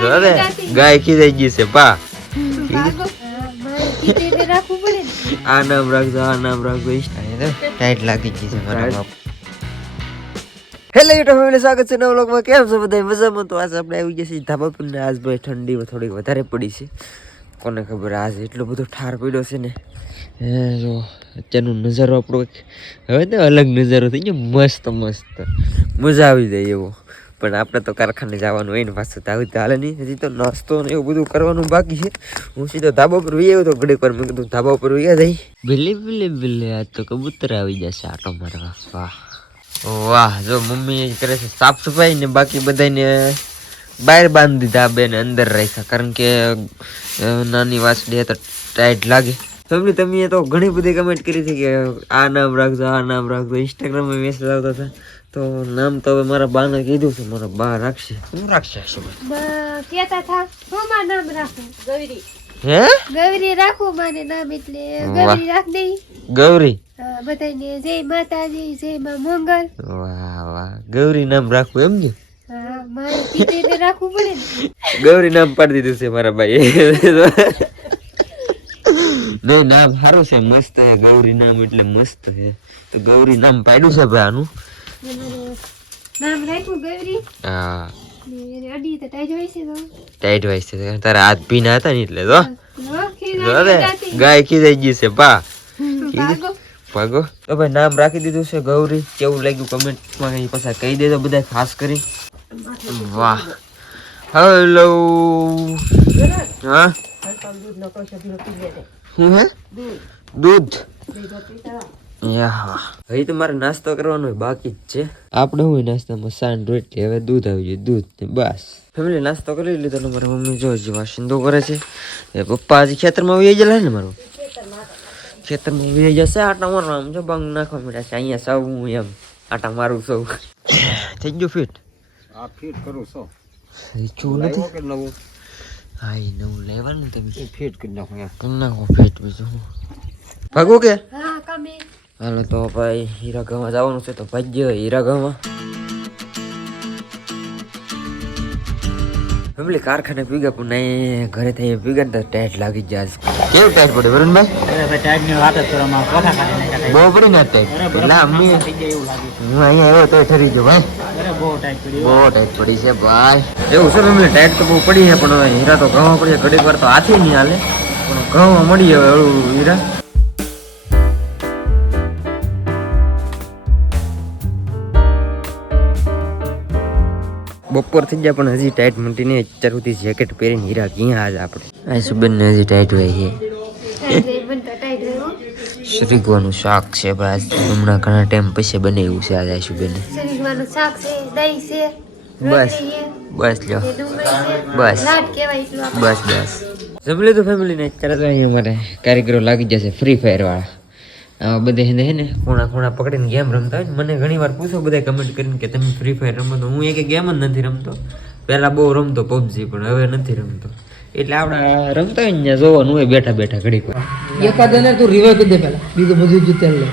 જો રે ગાય ખીજાઈ ગઈ છે પા. આ નામ રાખજો આ નામ રાખજો ટાઈટ લાગી ગઈ છે મારા બાપ. હેલો યુટ્યુબ ફેમિલી સ્વાગત છે નવ વ્લોગમાં કેમ છો બધા? મજામાં? તો આજ આપણે આવી ગયા છીએ ધાબા પર ને આજ ભાઈ ઠંડી થોડીક વધારે પડી છે. કોને ખબર આજ એટલો બધો ઠાર પડ્યો છે ને. હે જો અત્યારનો નજારો આપણો હવે તો અલગ નજારો થઈ ગયો. મસ્ત મસ્ત. મજા આવી જાય એવો. પણ આપણે તો કારખાને જવાનું હોય ને પાછું તો આવી ચાલે હાલે નહીં. હજી તો નાસ્તો ને એવું બધું કરવાનું બાકી છે. હું સીધો ધાબા પર વી આવ્યો તો ઘડીક વાર મેં કીધું ધાબા પર વ્યા જઈ બિલે બિલે બિલે આજ તો કબૂતર આવી જશે આટો મારવા. વાહ. વાહ જો મમ્મી કરે છે સાફ સફાઈ ને બાકી બધાને બહાર બાંધી દીધા બેન અંદર રાખ્યા. કારણ કે નાની વાસડી તો ટાઈટ લાગે. ફેમિલી તમે તો ઘણી બધી કમેન્ટ કરી હતી કે આ નામ રાખજો આ નામ રાખજો. ઇન્સ્ટાગ્રામમાં મેસેજ આવતા હતા. તો નામ તો હવે મારા બાને કીધું છે મારા બા રાખશે. શું રાખશે શું કેતા થા? હું મારું નામ રાખું? ગૌરી. હે? ગૌરી રાખું મારે નામ એટલે ગૌરી રાખ દઈ. ગૌરી? બધાને જય માતાજી જય માં મંગલ. વાહ વાહ. ગૌરી નામ રાખું એમ ને મારે રાખવું પડે ને. ગૌરી નામ પાડી દીધું છે મારા ભાઈ નહીં નામ સારું છે મસ્ત છે ગૌરી નામ એટલે મસ્ત છે. તો ગૌરી નામ પાડ્યું છે ભાઈ આનું? હા. ટાઈટ વાઈસ છે. તારા હાથ ભીના હતા ને એટલે તો. હો. ગાય ખીજાઈ ગઈ છે પા. ભાગો. તો ભાઈ નામ રાખી દીધું છે ગૌરી. કેવું લાગ્યું કમેન્ટમાં કઈ પાછા કહી દેજો બધા ખાસ કરી. વાહ. હેલો હા? શું હે? દૂધ. યા હવે તો મારે નાસ્તો કરવાનો હોય બાકી જ છે. આપણે હું નાસ્તામાં સાંજ રોટલી હવે દૂધ આવી ગયું દૂધ ને બસ. ફેમિલી નાસ્તો કરી લીધો ને મારી મમ્મી જો હજી વાસિંદો કરે છે. એ પપ્પા હજી ખેતરમાં વહી ગયેલા ને મારું. ખેતરમાં વહી જશે આટા મારવા. આમ જો બંગ નાખવા મળ્યા છે અહીંયા સૌ હું એમ. આટા મારું સૌ. થઈ ગયું ફિટ આ ફિટ કરું છો. ચૂ નથી? કે નવું? હા એ નવું લેવાનું તમે. ફિટ કરી નાખો યાર કરી નાખો ફિટ બીજું. ભાગો કે? હા કમે. હાલો તો ભાઈ હીરા ગામમાં જવાનું છે તો ભાગ્ય હીરા ગામમાં ફેમિલી કારખાને પીગા પણ નહીં ઘરે થઈ પીગા ને તો ટાઈટ લાગી જાય કેવું ટાઈટ પડે વરુણભાઈ? બહુ પડી ને ટાઈટ ના હું અહીંયા આવ્યો તો ઠરી ગયો ભાઈ. બહુ ટાઈટ પડી છે ભાઈ. એવું છે ફેમિલી ટાઈટ તો બહુ પડી છે પણ હીરા તો ઘઉં પડી ઘડી વાર તો હાથી નહીં હાલે. પણ ઘઉં મળી હવે એવું હીરા. બપોર થઈ ગયા પણ હજી ટાઈટ મૂટીને નહીં. અત્યાર સુધી જેકેટ પહેરીને હીરા ક્યાં આજ આપણે? આ સુબેન હજી ટાઈટ હોય છે. શ્રીગવાનું શાક છે ભાઈ. હમણાં ઘણા ટાઈમ પછી બનાવ્યું છે આજે સુબેન શરીરવાનું શાક છે દહીં છે બસ. બસ લ્યો. બસ. બસ બસ. જમી લીધું ફેમિલીને અત્યારે તો અહીંયા અમારે કારીગરો લાગી જશે ફ્રી ફાયર વાળા. બધે હે ને ખૂણા ખૂણા પકડીને ગેમ રમતા હોય ને મને ઘણી વાર પૂછો બધા કમેન્ટ કરીને કે તમે ફ્રી ફાયર રમો તો. હું એક ગેમ જ નથી રમતો. પહેલાં બહુ રમતો પબજી પણ હવે નથી રમતો. એટલે આપણે રમતા હોય ને ત્યાં જોવાનું હોય બેઠા બેઠા ઘડી એકાદ તું રિવાય કરી દે પેલા બીજું બધું જીતે લે.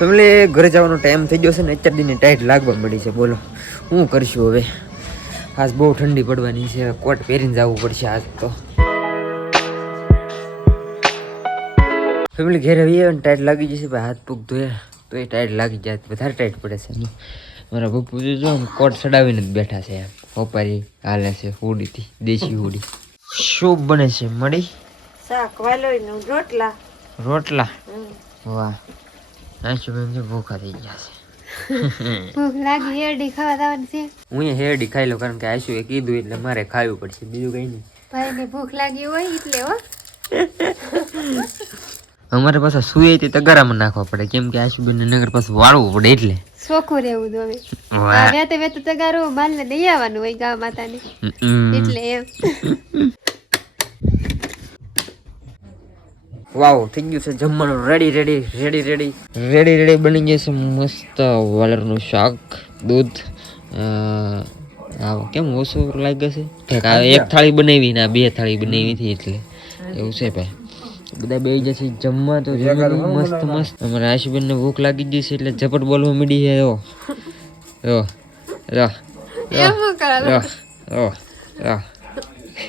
ફેમિલી ઘરે જવાનો ટાઈમ થઈ ગયો છે ને અત્યાર દીની ટાઈટ લાગવા મળી છે. બોલો શું કરશું હવે? આજ બહુ ઠંડી પડવાની છે. કોટ પહેરીને જવું પડશે આજ તો. ફેમિલી ઘેર આવીએ અને ટાઈટ લાગી જશે. ભાઈ હાથ પગ ધોયા તો એ ટાઈટ લાગી જાય. વધારે ટાઈટ પડે છે મારા પપ્પુ જો જો કોટ ચડાવીને જ બેઠા છે એમ. હોપારી હાલે છે હુડીથી દેશી હુડી. શું બને છે મળી? શાક વાલોઈ રોટલા. રોટલા? વાહ. આશુબેન ભૂખા થઈ ગયા છે ભૂખ લાગી હેરડી ખાવા જવાનું છે હું હેરડી ખાઈ લઉં કારણ કે આશુ એ કીધું એટલે મારે ખાવું પડશે બીજું કઈ નહીં ભાઈને ભૂખ લાગી હોય એટલે હો અમારે પાછા સુએ તે તગારામાં નાખવા પડે કેમ કે આશુબેન નગર પાસે વાળવું પડે એટલે સોખું રહેવું હવે વેતે વેતે તગારો માલને દઈ આવવાનું હોય ગા માતાને. એટલે એમ વાવ થઈ ગયું છે જમવાનું. Ready ready ready ready ready ready બની ગયું છે મસ્ત વાલરનું શાક દૂધ કેમ ઓછું લાગે છે? એક થાળી બનાવી ને આ બે થાળી બનાવી હતી એટલે. એવું છે ભાઈ. બધા બે જશે જમવા તો જમવાનું મસ્ત મસ્ત. અમારા આશુબેન ને ભૂખ લાગી ગઈ છે એટલે ઝપટ બોલવા મળી છે. રહ રહ રહ રહ રહ જો.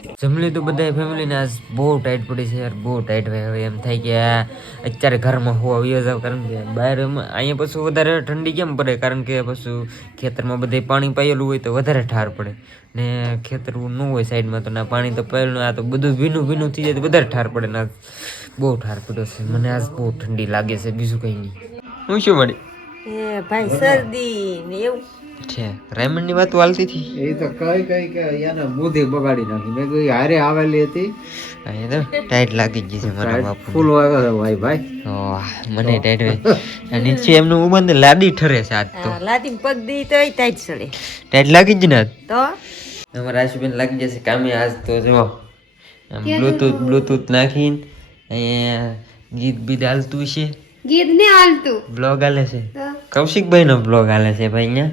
જમલી તો બધા ફેમિલીને આજ બહુ ટાઈટ પડી છે યાર, બહુ ટાઈટ ભાઈ હવે એમ થાય કે અત્યારે ઘરમાં હોવા આવ્યો જાવ કારણ કે બહાર અહીંયા પછી વધારે ઠંડી કેમ પડે? કારણ કે પછી ખેતરમાં બધે પાણી પાયેલું હોય તો વધારે ઠાર પડે. ને ખેતર ન હોય સાઈડમાં તો ના, પાણી તો પહેલું આ તો બધું ભીનું ભીનું થઈ જાય તો વધારે ઠાર પડે ના બહુ ઠાર પડ્યો છે. મને આજ બહુ ઠંડી લાગે છે બીજું કંઈ નહીં. હું શું મળી એ ભાઈ શરદી ને એવું. છે રાયમંડની વાત વાલતી હતી. એ તો કઈ કઈ કે યાને બુદ્ધિ બગાડી નાખી. મેં કીધું હારે આવેલી હતી. અહીંયા તો ટાઈટ લાગી ગઈ છે મારા બાપુ ફૂલ વાગ્યો છે ભાઈ ભાઈ. ઓહ, મને ટાઈટ હોય અને નીચે એમનું ઉમંદ લાડી ઠરે છે આજ તો. લાડી પગ દી તો ટાઈટ ચડે ટાઈટ લાગી જ ને તો? અમારા આશુબેન લાગી જશે કામે આજ તો જો. આમ બ્લુટૂથ બ્લુટૂથ નાખીને અહીંયા ગીત બીત હાલતું છે ગીત ને હાલતું. બ્લોગ આલે છે. કૌશિકભાઈ નો બ્લોગ આલે છે ભાઈ અહીંયા.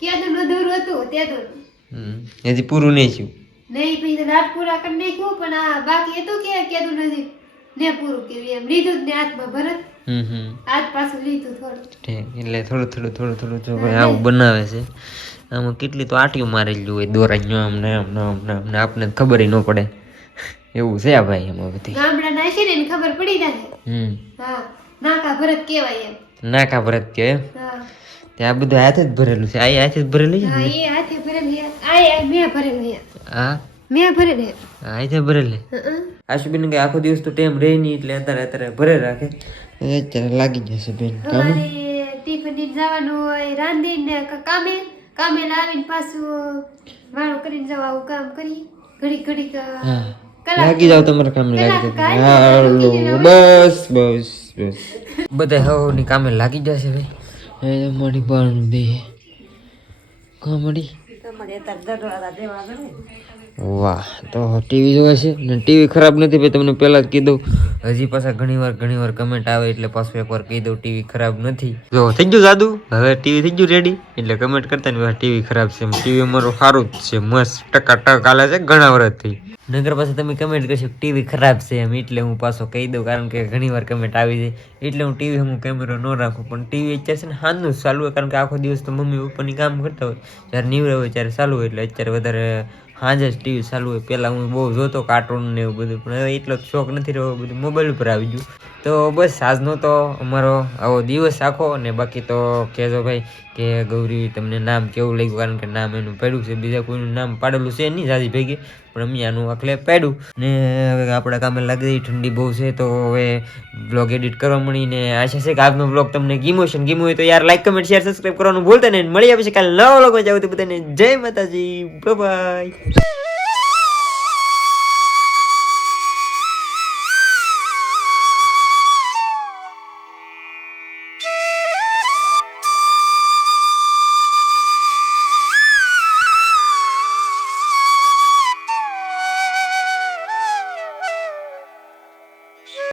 ક્યાં તો અધૂરું હતું? તે તો. હમ, હજી પૂરું નહીં થયું. નહીં પછી તો રાત પૂરા કરી નાખ્યું પણ આ બાકી હતું કે કેદું નથી ને પૂરું કર્યું એમ લીધું જ ને હાથમાં ભરત. હમ હમ. હાથ પાછું લીધું થોડું. એટલે થોડું થોડું થોડું થોડું જો ભાઈ આવું બનાવે છે. આમાં કેટલી તો આટીઓ મારેલી હોય દોરાઈ આમ ને આમ ને ને ને આપણને ખબર ન પડે. એવું છે આ ભાઈ એમાં બધી. ગામડા ના છે ને ખબર પડી જાય. હમ. હા. નાકા ભરત કેવાય એમ. નાકા ભરત કે એમ? ત્યાં બધું હાથે જ ભરેલું છે. આ હાથે જ ભરેલું છે હા એ હાથે ભરેલું છે. આ મેં ભરેલું છે. હા? મેં ભરેલું છે. ભરેલે. આશુબેન કે આખો દિવસ તો ટાઈમ રહે નહીં એટલે અત્યારે અત્યારે ભરે રાખે. અત્યારે લાગી જશે બેન. કામ? ટિફિન જવાનું હોય રાંધીને કામે. કામે લાવીને પાછું વાળું કરીને જવા આવું કામ કરી ઘડી હા. કલાક લાગી જાવ તમારે કામે લાગી જાવ હાલો બસ બસ બસ. બધા હવની કામે લાગી જશે ભાઈ. એ મારી બારણું દે કોમડી તમારે અત્યારે દરવાજા દેવા ગણે વાહ તો ટીવી જોવે છે? ને ટીવી ખરાબ નથી ભાઈ તમને પહેલાં જ કીધું હજી પાછા ઘણી વાર ઘણી વાર કમેન્ટ આવે એટલે પાછું એકવાર કહી દઉં ટીવી ખરાબ નથી. જો થઈ ગયું જાદુ? હવે ટીવી થઈ ગયું રેડી એટલે કમેન્ટ કરતા ને ટીવી ખરાબ છે. ટીવી અમારું સારું જ છે મસ્ત ટકા ટક હાલે છે ઘણા વર્ષથી. નગર પાસે તમે કમેન્ટ કરશો ટીવી ખરાબ છે એમ એટલે હું પાછો કહી દઉં કારણ કે ઘણી વાર કમેન્ટ આવી જાય. એટલે હું ટીવી હું કેમેરો ન રાખું પણ ટીવી અત્યારે છે ને હાથનું ચાલુ હોય કારણ કે આખો દિવસ તો મમ્મી પપ્પાની કામ કરતા હોય. જ્યારે નીવડે હોય ત્યારે ચાલુ હોય એટલે અત્યારે વધારે સાંજે જ ટીવી ચાલુ હોય. પહેલાં હું બહુ જોતો કાર્ટૂન ને એવું બધું, પણ હવે એટલો શોખ નથી રહ્યો. બધું મોબાઈલ ઉપર આવી ગયું. તો બસ આજનો તો અમારો આવો દિવસ આખો અને બાકી તો કહેજો ભાઈ કે ગૌરી તમને નામ કેવું લાગ્યું? કારણ કે નામ એનું પાડ્યું છે. બીજા કોઈનું નામ પાડેલું છે નહીં, જાજી ભેગી. આનું આખલે પાડ્યું ને હવે આપણા કામે લાગી ઠંડી બહુ છે, તો હવે બ્લોગ એડિટ કરવા મળીને આશા છે કે આજનો બ્લોગ તમને ગીમો છે ગીમો હોય તો યાર લાઈક કમેન્ટ શેર સબસ્ક્રાઈબ કરવાનું ભૂલતા નહીં. મળી છે કાલે નવા બ્લોગમાં જાવ તો બધાને જય માતાજી. બાય